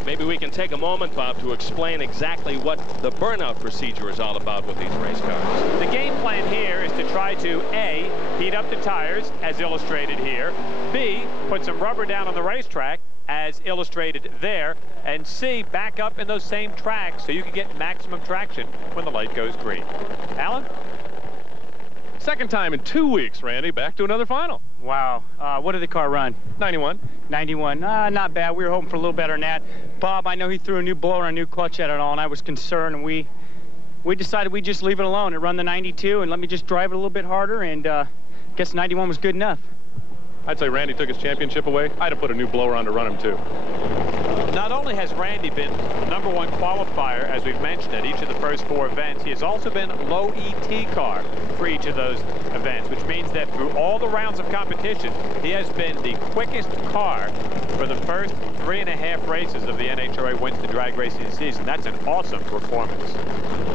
Maybe we can take a moment, Bob, to explain exactly what the burnout procedure is all about with these race cars. The game plan here is to try to, A, heat up the tires, as illustrated here, B, put some rubber down on the racetrack, as illustrated there, and C, back up in those same tracks so you can get maximum traction when the light goes green. Alan? Second time in 2 weeks, Randy, back to another final. Wow. What did the car run? 91. 91. Not bad. We were hoping for a little better than that. Bob, I know he threw a new blower and a new clutch at it all, and I was concerned, and we decided we'd just leave it alone. It run the 92, and let me just drive it a little bit harder, and guess 91 was good enough. I'd say Randy took his championship away. I'd have put a new blower on to run him, too. Not only has Randy been #1 qualifier, as we've mentioned, at each of the first 4 events, he has also been low ET car for each of those events, which means that through all the rounds of competition, he has been the quickest car for the first 3.5 races of the NHRA Winston drag racing season. That's an awesome performance.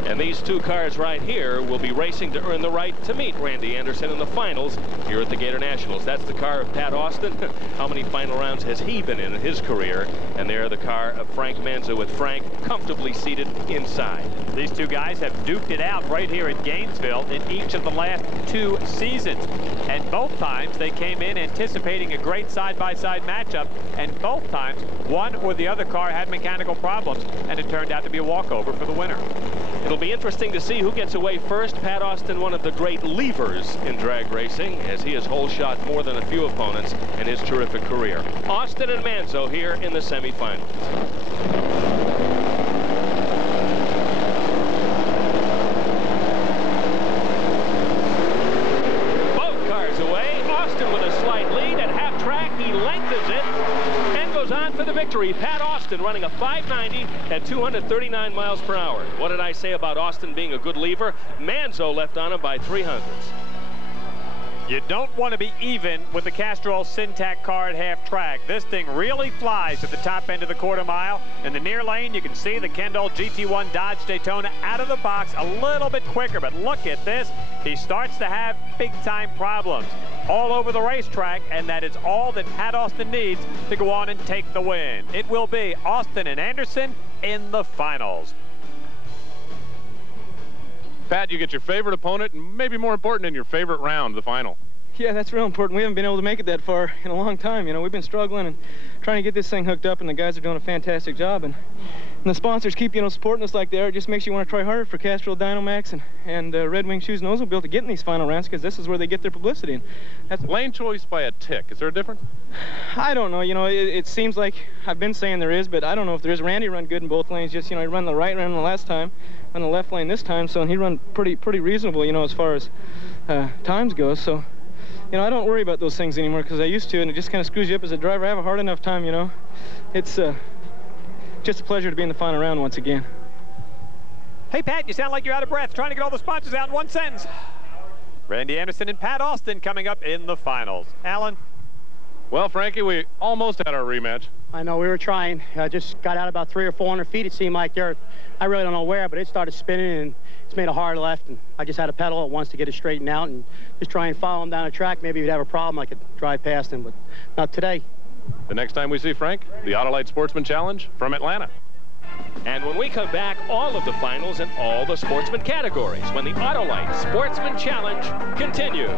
And these 2 cars right here will be racing to earn the right to meet Randy Anderson in the finals here at the Gator Nationals. That's the car of Pat Austin. How many final rounds has he been in his career? And there the car of Frank Manzo, with Frank comfortably seated inside. These 2 guys have duked it out right here at Gainesville in each of the last 2 seasons. And both times they came in anticipating a great side-by-side matchup, and both times one or the other car had mechanical problems, and it turned out to be a walkover for the winner. It'll be interesting to see who gets away first. Pat Austin, one of the great levers in drag racing, as he has hole shot more than a few opponents in his terrific career. Austin and Manzo here in the semifinals. Both cars away. Austin with a slight lead at half track. He lengthens it and goes on for the victory. Pat Austin running a 590 at 239 miles per hour. What did I say about Austin being a good lever? Manzo left on him by 300ths. You don't want to be even with the Castrol Syntac car at half track. This thing really flies at the top end of the quarter mile. In the near lane, you can see the Kendall GT1 Dodge Daytona out of the box a little bit quicker, but look at this. He starts to have big-time problems all over the racetrack, and that is all that Pat Austin needs to go on and take the win. It will be Austin and Anderson in the finals. Pat, you get your favorite opponent, and maybe more important, in your favorite round, the final. Yeah, that's real important. We haven't been able to make it that far in a long time. You know, we've been struggling and trying to get this thing hooked up, and the guys are doing a fantastic job. And the sponsors keep, you know, supporting us like they are. It just makes you want to try harder for Castrol Dynamax and Red Wing Shoes and Oldsmobile to get in these final rounds, because this is where they get their publicity. And that's lane choice by a tick. Is there a difference? I don't know. You know, it seems like I've been saying there is, but I don't know if there is. Randy run good in both lanes. Just, you know, he run the right lane the last time, on the left lane this time, so he run pretty reasonable, you know, as far as times goes. So, you know, I don't worry about those things anymore, because I used to, and it just kind of screws you up as a driver. I have a hard enough time, you know. It's just a pleasure to be in the final round once again. Hey, Pat, you sound like you're out of breath, trying to get all the sponsors out in one sentence. Randy Anderson and Pat Austin coming up in the finals. Alan? Well, Frankie, we almost had our rematch. I know, we were trying. Just got out about 300 or 400 feet, it seemed like there. I really don't know where, but it started spinning, and it's made a hard left, and I just had to pedal it once to get it straightened out and just try and follow him down the track. Maybe if he'd have a problem, I could drive past him, but not today. The next time we see Frank, the Autolite Sportsman Challenge from Atlanta. And when we come back, all of the finals in all the sportsman categories, when the Autolite Sportsman Challenge continues.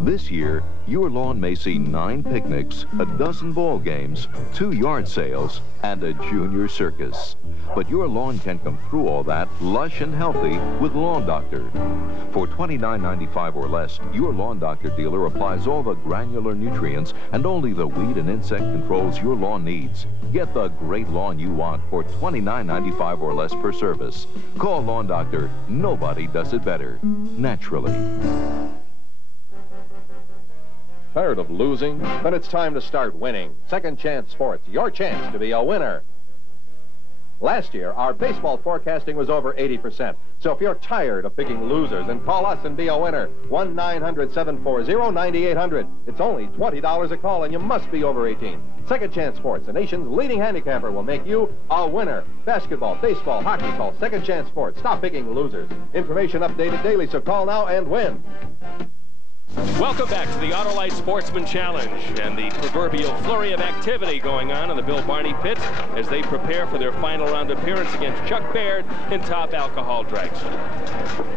This year, your lawn may see 9 picnics, a dozen ball games, 2 yard sales, and a junior circus. But your lawn can come through all that lush and healthy with Lawn Doctor. For $29.95 or less, your Lawn Doctor dealer applies all the granular nutrients and only the weed and insect controls your lawn needs. Get the great lawn you want for $29.95 or less per service. Call Lawn Doctor. Nobody does it better. Naturally. Tired of losing? Then it's time to start winning. Second Chance Sports, your chance to be a winner. Last year, our baseball forecasting was over 80%. So if you're tired of picking losers, then call us and be a winner. 1-900-740-9800. It's only $20 a call, and you must be over 18. Second Chance Sports, the nation's leading handicapper, will make you a winner. Basketball, baseball, hockey, call Second Chance Sports. Stop picking losers. Information updated daily, so call now and win. Welcome back to the Autolite Sportsman Challenge and the proverbial flurry of activity going on in the Bill Barney pit as they prepare for their final round appearance against Chuck Baird in Top Alcohol Dragster.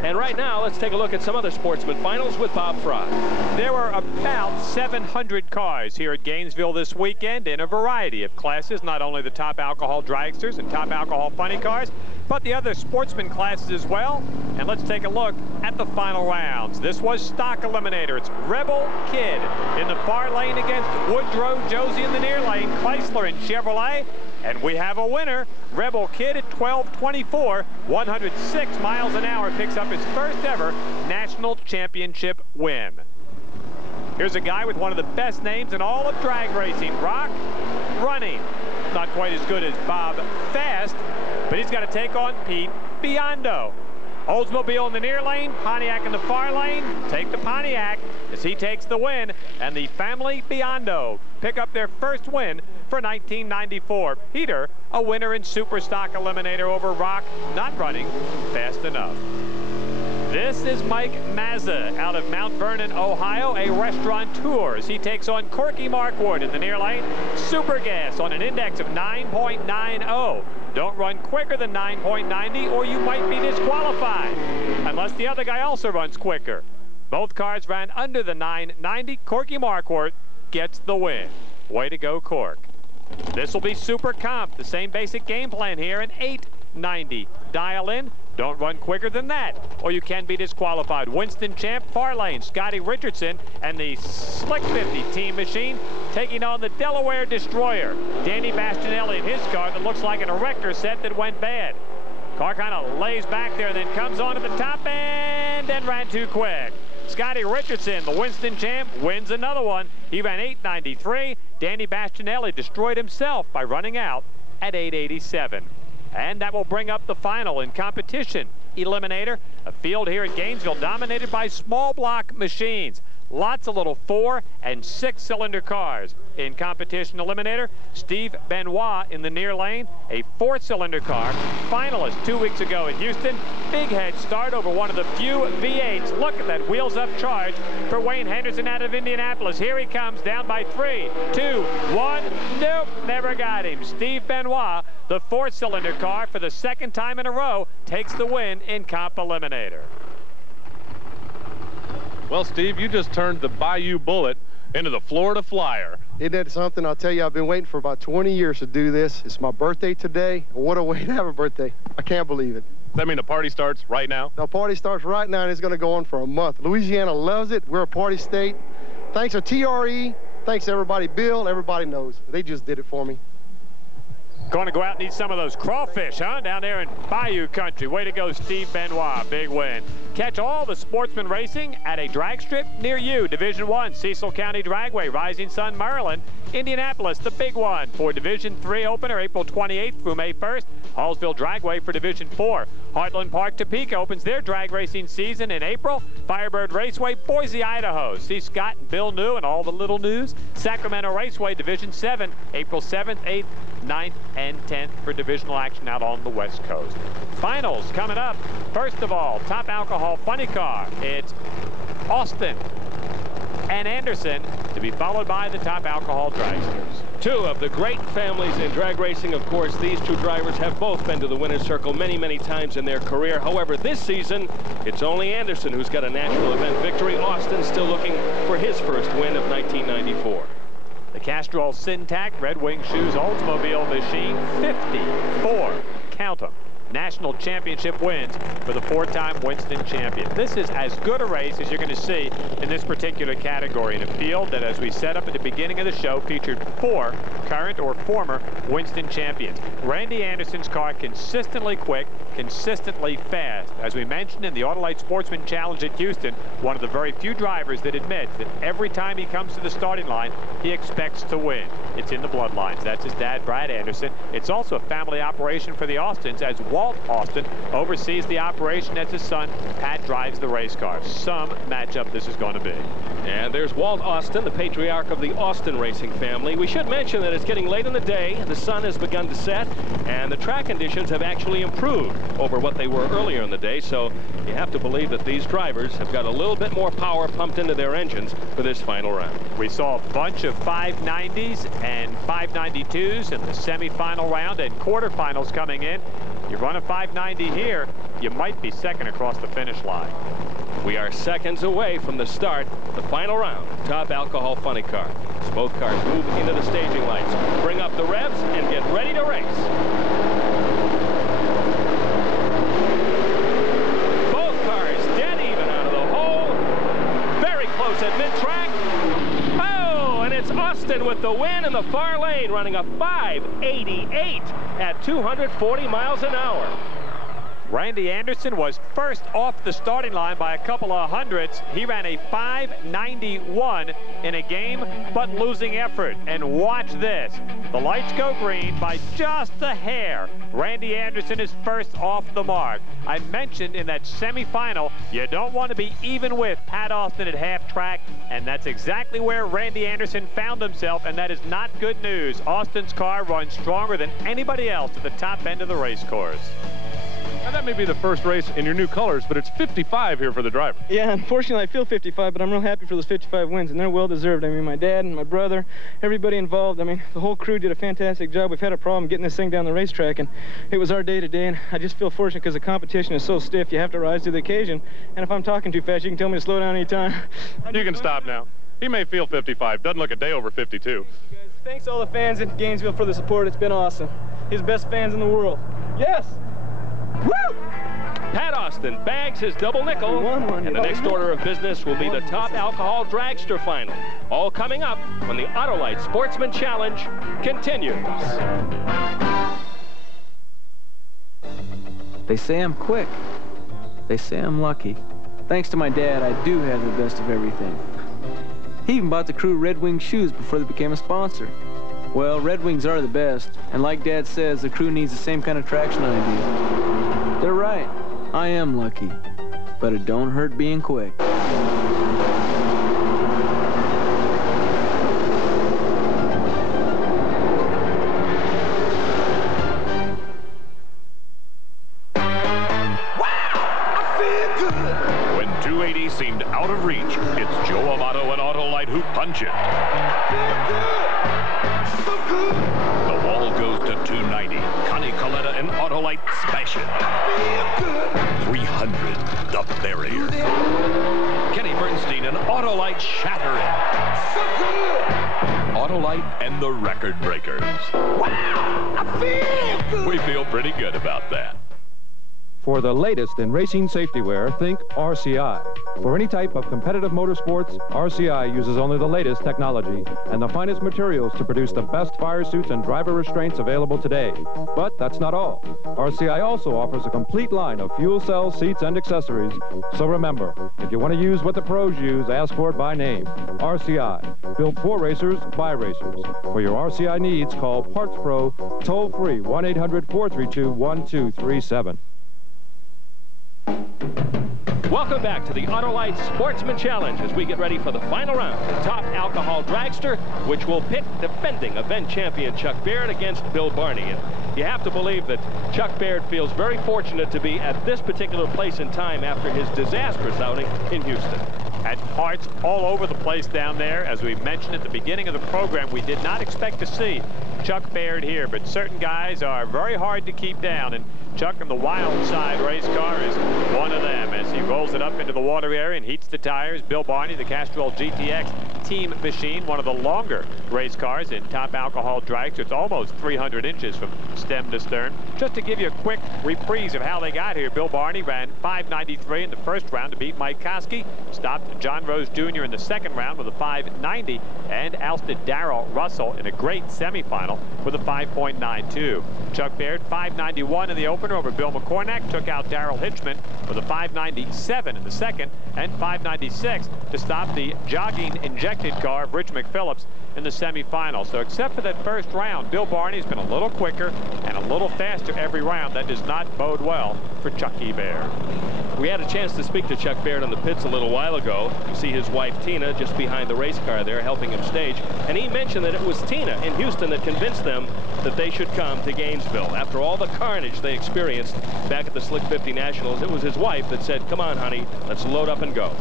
And right now, let's take a look at some other Sportsman finals with Bob Fry. There were about 700 cars here at Gainesville this weekend in a variety of classes, not only the Top Alcohol Dragsters and Top Alcohol Funny Cars, but the other Sportsman classes as well. And let's take a look at the final rounds. This was stock eliminator. It's Rebel Kid in the far lane against Woodrow Josie in the near lane, Chrysler and Chevrolet. And we have a winner. Rebel Kid at 12:24, 106 miles an hour, picks up his first ever national championship win. Here's a guy with one of the best names in all of drag racing, Rock Running. Not quite as good as Bob Fast, but he's got to take on Pete Biondo. Oldsmobile in the near lane, Pontiac in the far lane. Take the Pontiac as he takes the win, and the family Biondo pick up their first win for 1994. Peter, a winner in Super Stock Eliminator over Rock, not running fast enough. This is Mike Mazza out of Mount Vernon, Ohio, a restaurateur as he takes on Corky Markwood in the near lane. Super Gas on an index of 9.90. Don't run quicker than 9.90 or you might be disqualified, unless the other guy also runs quicker. Both cars ran under the 9.90. Corky Markwood gets the win. Way to go, Cork. This will be Super Comp, the same basic game plan here, an 8.90. Dial in. Don't run quicker than that, or you can be disqualified. Winston Champ, far lane, Scotty Richardson, and the Slick 50 Team Machine taking on the Delaware Destroyer. Danny Bastianelli in his car that looks like an erector set that went bad. Car kind of lays back there and then comes on to the top end and ran too quick. Scotty Richardson, the Winston Champ, wins another one. He ran 8.93. Danny Bastianelli destroyed himself by running out at 8.87. And that will bring up the final in competition eliminator, a field here at Gainesville dominated by small block machines. Lots of little 4- and 6-cylinder cars. In competition eliminator, Steve Benoit in the near lane, a 4-cylinder car, finalist 2 weeks ago in Houston. Big head start over one of the few V8s. Look at that wheels up charge for Wayne Henderson out of Indianapolis. Here he comes down by 3, 2, 1. Nope, never got him. Steve Benoit, the 4-cylinder car, for the second time in a row, takes the win in comp eliminator. Well, Steve, you just turned the Bayou Bullet into the Florida Flyer. Isn't that something? I'll tell you, I've been waiting for about 20 years to do this. It's my birthday today. What a way to have a birthday. I can't believe it. Does that mean the party starts right now? The party starts right now, and it's going to go on for a month. Louisiana loves it. We're a party state. Thanks to TRE. Thanks to everybody. Bill, everybody knows. They just did it for me. Going to go out and eat some of those crawfish, huh? Down there in Bayou country. Way to go, Steve Benoit. Big win. Catch all the Sportsman racing at a drag strip near you. Division 1, Cecil County Dragway, Rising Sun, Maryland. Indianapolis, the big one for Division 3 opener, April 28th through May 1st. Hallsville Dragway for Division 4. Heartland Park, Topeka opens their drag racing season in April. Firebird Raceway, Boise, Idaho. See Scott and Bill New and all the little news. Sacramento Raceway, Division 7, April 7th, 8th, 9th, and 10th for divisional action out on the West Coast. Finals coming up. First of all, Top Alcohol Funny Car. It's Austin and Anderson, to be followed by the Top Alcohol Dragsters. Two of the great families in drag racing. Of course, these two drivers have both been to the winner's circle many, many times in their career. However, this season, it's only Anderson who's got a national event victory. Austin still looking for his first win of 1994. The Castrol Syntac Red Wing Shoes Oldsmobile Machine, 54, count them, national championship wins for the 4-time Winston champion. This is as good a race as you're going to see in this particular category, in a field that, as we set up at the beginning of the show, featured 4 current or former Winston champions. Randy Anderson's car consistently quick, consistently fast. As we mentioned in the Autolite Sportsman Challenge at Houston, one of the very few drivers that admits that every time he comes to the starting line, he expects to win. It's in the bloodlines. That's his dad, Brad Anderson. It's also a family operation for the Austins, as Walt Austin oversees the operation as his son. Pat drives the race car. Some matchup this is going to be. And there's Walt Austin, the patriarch of the Austin racing family. We should mention that it's getting late in the day. The sun has begun to set, and the track conditions have actually improved over what they were earlier in the day. So you have to believe that these drivers have got a little bit more power pumped into their engines for this final round. We saw a bunch of 590s and 592s in the semifinal round and quarterfinals coming in. You run a 590 here, you might be second across the finish line. We are seconds away from the start, the final round, Top Alcohol Funny Car. As both cars move into the staging lights, bring up the revs, and get ready to race. Both cars dead even out of the hole. Very close at mid-track. Oh, and it's Austin with the win in the far lane, running a 588 at 240 miles an hour. Randy Anderson was first off the starting line by a couple of hundredths. He ran a 591 in a game but losing effort. And watch this. The lights go green by just a hair. Randy Anderson is first off the mark. I mentioned in that semifinal, you don't want to be even with Pat Austin at half track, and that's exactly where Randy Anderson found himself, and that is not good news. Austin's car runs stronger than anybody else at the top end of the race course. Now, that may be the first race in your new colors, but it's 55 here for the driver. Yeah, unfortunately, I feel 55, but I'm real happy for those 55 wins, and they're well-deserved. I mean, my dad and my brother, everybody involved, I mean, the whole crew did a fantastic job. We've had a problem getting this thing down the racetrack, and it was our day today, and I just feel fortunate because the competition is so stiff, you have to rise to the occasion, and if I'm talking too fast, you can tell me to slow down anytime. You can stop now. He may feel 55. Doesn't look a day over 52. Thanks to all the fans in Gainesville for the support. It's been awesome. He's the best fans in the world. Yes! Woo! Pat Austin bags his double nickel, and the next order of business will be the Top Alcohol Dragster Final. All coming up when the Autolite Sportsman Challenge continues. They say I'm quick. They say I'm lucky. Thanks to my dad, I do have the best of everything. He even bought the crew Red Wing shoes before they became a sponsor. Well, Red Wings are the best, and like Dad says, the crew needs the same kind of traction I do. They're right. I am lucky, but it don't hurt being quick. When 280 seemed out of reach, it's Joe Amato and Autolite who punch it. The wall goes to 290. Connie Coletta and Autolite smash it. 300, the barrier. Kenny Bernstein and Autolite shatter it. Autolite and the record breakers. Wow, I feel good. We feel pretty good about that. For the latest in racing safety wear, think RCI. For any type of competitive motorsports, RCI uses only the latest technology and the finest materials to produce the best fire suits and driver restraints available today. But that's not all. RCI also offers a complete line of fuel cells, seats, and accessories. So remember, if you want to use what the pros use, ask for it by name. RCI, built for racers by racers. For your RCI needs, call Parts Pro, toll-free, 1-800-432-1237. Welcome back to the Autolite Sportsman Challenge as we get ready for the final round, the Top Alcohol Dragster, which will pit defending event champion Chuck Baird against Bill Barney. And you have to believe that Chuck Baird feels very fortunate to be at this particular place in time after his disastrous outing in Houston. Had parts all over the place down there. As we mentioned at the beginning of the program, we did not expect to see Chuck Baird here, but certain guys are very hard to keep down, and Chuck in the wild side race car is one of them as he rolls it up into the water area and heats the tires. Bill Barney, the Castrol GTX team machine, one of the longer race cars in Top Alcohol Dragster. It's almost 300 inches from stem to stern. Just to give you a quick reprise of how they got here, Bill Barney ran 593 in the first round to beat Mike Koski, stopped John Rose Jr. in the second round with a 590, and ousted Darrell Russell in a great semifinal semifinal with a 5.92. Chuck Baird, 591 in the opener over Bill McCornack, took out Darrell Hitchman with a 597 in the second, and 596 to stop the jogging injected car of Rich McPhillips in the semifinal. So except for that first round, Bill Barney's been a little quicker and a little faster every round. That does not bode well for Chucky Baird. We had a chance to speak to Chuck Baird in the pits a little while ago. You see his wife Tina just behind the race car there helping him stage, and he mentioned that it was Tina in Houston that convinced them that they should come to Gainesville. After all the carnage they experienced back at the Slick 50 Nationals, it was his wife that said, "Come on, honey, let's load up and go."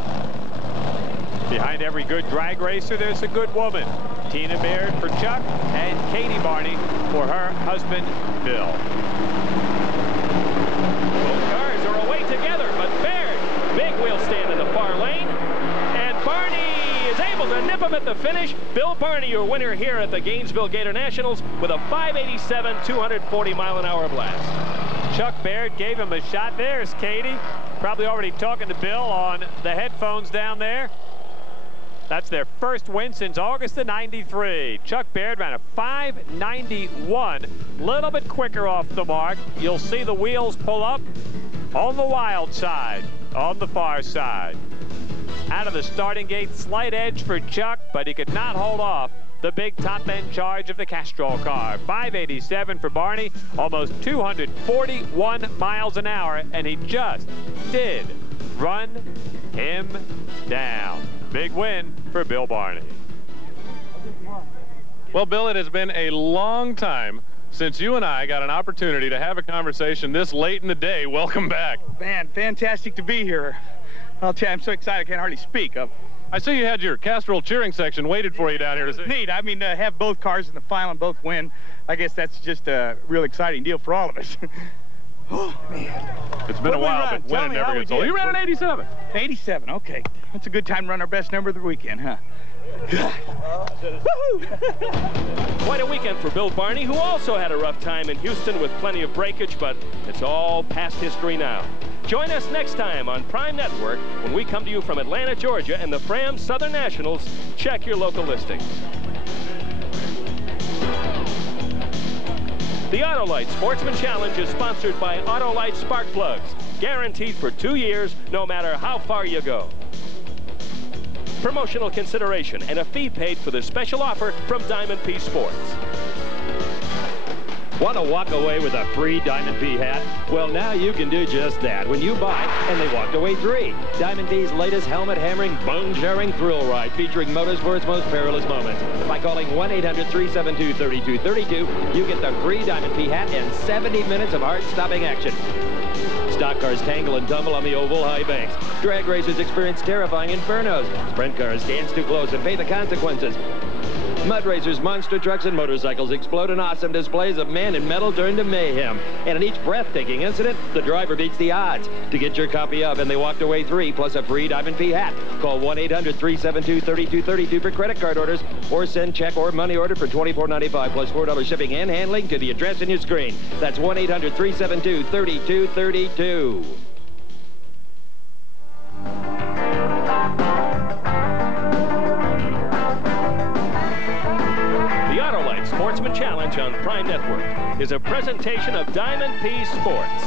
Behind every good drag racer, there's a good woman. Tina Baird for Chuck and Katie Barney for her husband, Bill. Both cars are away together, but Baird, big wheel stand in the far lane, and Barney is able to nip him at the finish. Bill Barney, your winner here at the Gainesville Gator Nationals with a 587, 240-mile-an-hour blast. Chuck Baird gave him a shot. There's Katie, probably already talking to Bill on the headphones down there. That's their first win since August of '93. Chuck Baird ran a 591, a little bit quicker off the mark. You'll see the wheels pull up on the wild side, on the far side. Out of the starting gate, slight edge for Chuck, but he could not hold off the big top-end charge of the Castrol car. 587 for Barney, almost 241 miles an hour, and he just did run him down. Big win for Bill Barney. Well, Bill, it has been a long time since you and I got an opportunity to have a conversation this late in the day. Welcome back. Man, fantastic to be here. I'll tell you, I'm so excited I can't hardly speak. I see you had your Castrol cheering section waited for you down here to see. Neat. I mean, have both cars in the final and both win. I guess that's just a real exciting deal for all of us. Oh, man. It's been a while, but winning never gets old. You ran an 87. 87, okay. That's a good time to run our best number of the weekend, huh? Quite a weekend for Bill Barney, who also had a rough time in Houston with plenty of breakage, but it's all past history now. Join us next time on Prime Network when we come to you from Atlanta, Georgia, and the Fram Southern Nationals. Check your local listings. The Autolite Sportsman Challenge is sponsored by Autolite Spark Plugs, guaranteed for 2 years, no matter how far you go. Promotional consideration and a fee paid for this special offer from Diamond P Sports. Want to walk away with a free Diamond P hat? Well, now you can do just that when you buy and they walked away 3. Diamond P's latest helmet-hammering, bone-jarring thrill ride featuring motorsport's most perilous moments. By calling 1-800-372-3232, you get the free Diamond P hat and 70 minutes of heart-stopping action. Stock cars tangle and tumble on the oval high banks. Drag racers experience terrifying infernos. Sprint cars dance too close and pay the consequences. Mud racers, monster trucks, and motorcycles explode in awesome displays of man and metal turned to mayhem. And in each breathtaking incident, the driver beats the odds. To get your copy of And They Walked Away 3 plus a free Diamond P hat, call 1-800-372-3232 for credit card orders or send check or money order for $24.95 plus $4 shipping and handling to the address in your screen. That's 1-800-372-3232. Sportsman Challenge on Prime Network is a presentation of Diamond P Sports.